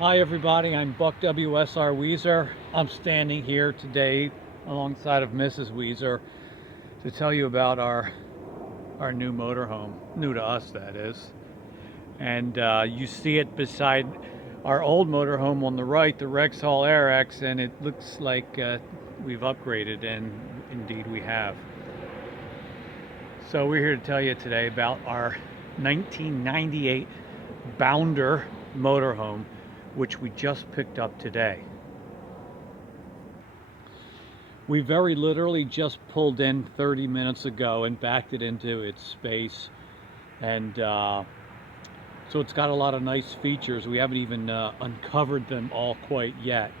Hi everybody, I'm Buck WSR Weezer. I'm standing here today alongside of Mrs. Weezer to tell you about our new motorhome, new to us that is. And you see it beside our old motorhome on the right, the Rexall RX, and it looks like we've upgraded, and indeed we have. So we're here to tell you today about our 1998 Bounder motorhome, which we just picked up today. We very literally just pulled in 30 minutes ago and backed it into its space, and so it's got a lot of nice features. We haven't even uncovered them all quite yet.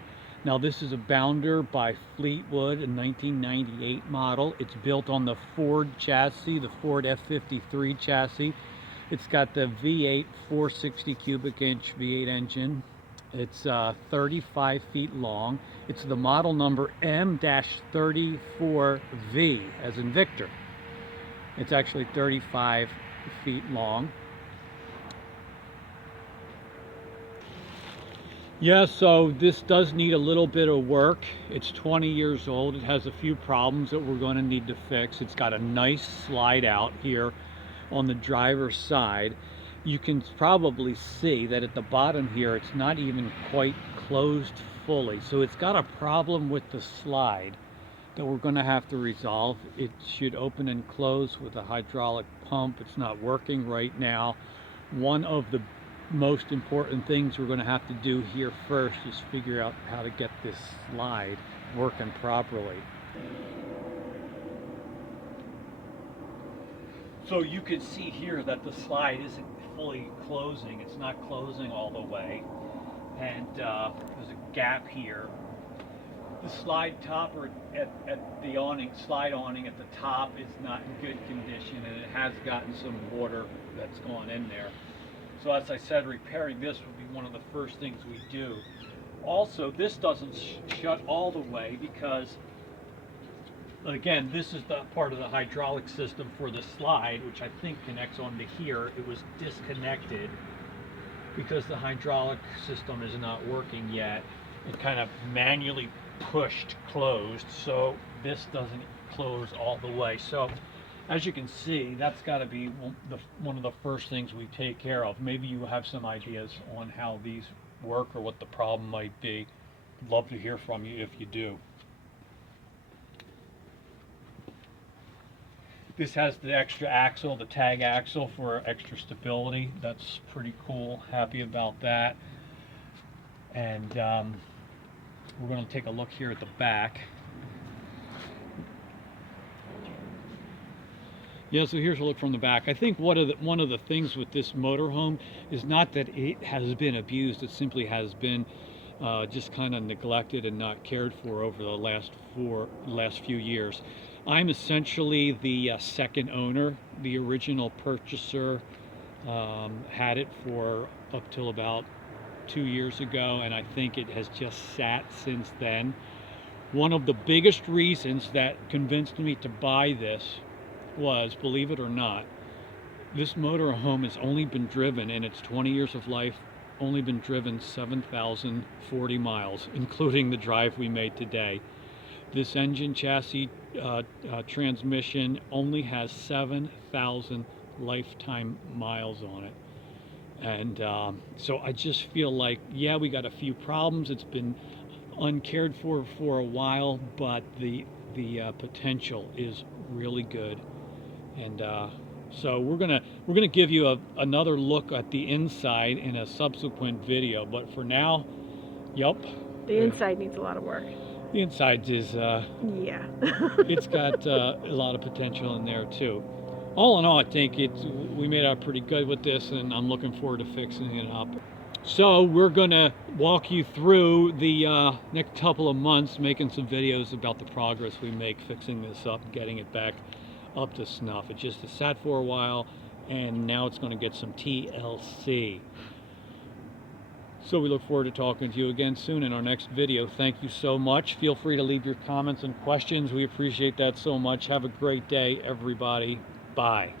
Now this is a Bounder by Fleetwood, a 1998 model. It's built on the Ford chassis, the Ford F53 chassis. It's got the V8 460 cubic inch V8 engine. It's 35 feet long. It's the model number M-34V, as in Victor. It's actually 35 feet long. Yeah, so this does need a little bit of work. It's 20 years old. It has a few problems that we're going to need to fix. It's got a nice slide out here on the driver's side. You can probably see that at the bottom here, it's not even quite closed fully. So it's got a problem with the slide that we're going to have to resolve. It should open and close with a hydraulic pump. It's not working right now. One of the most important things we're going to have to do here first is figure out how to get this slide working properly. So you can see here that the slide isn't fully closing. It's not closing all the way, and there's a gap here. The slide topper at the awning, slide awning at the top, is not in good condition, and it has gotten some water that's gone in there. So as I said, repairing this would be one of the first things we do. Also, this doesn't shut all the way because, again, this is the part of the hydraulic system for the slide, which I think connects onto here. It was disconnected because the hydraulic system is not working yet. It kind of manually pushed closed, so this doesn't close all the way. So as you can see, that's got to be one of the first things we take care of. Maybe you have some ideas on how these work or what the problem might be. I'd love to hear from you if you do. This has the extra axle, the tag axle, for extra stability. That's pretty cool. Happy about that. And we're going to take a look here at the back. Yeah, so here's a look from the back. I think one of the things with this motorhome is not that it has been abused. It simply has been just kind of neglected and not cared for over the last few years. I'm essentially the second owner. The original purchaser had it for up till about 2 years ago, and I think it has just sat since then. One of the biggest reasons that convinced me to buy this was, believe it or not, this motorhome has only been driven, in its 20 years of life, only been driven 7,040 miles, including the drive we made today. This engine, chassis, transmission only has 7,000 lifetime miles on it. And so I just feel like, yeah, we got a few problems. It's been uncared for a while, but the potential is really good. And so we're gonna give you another look at the inside in a subsequent video. But for now, yep. The inside needs a lot of work. The inside is yeah. it's got a lot of potential in there too. All in all, I think we made out pretty good with this, and I'm looking forward to fixing it up. So we're gonna walk you through the next couple of months, making some videos about the progress we make fixing this up, getting it back up to snuff. It just sat for a while, and now it's going to get some TLC. So we look forward to talking to you again soon in our next video. Thank you so much. Feel free to leave your comments and questions. We appreciate that so much. Have a great day, everybody. Bye.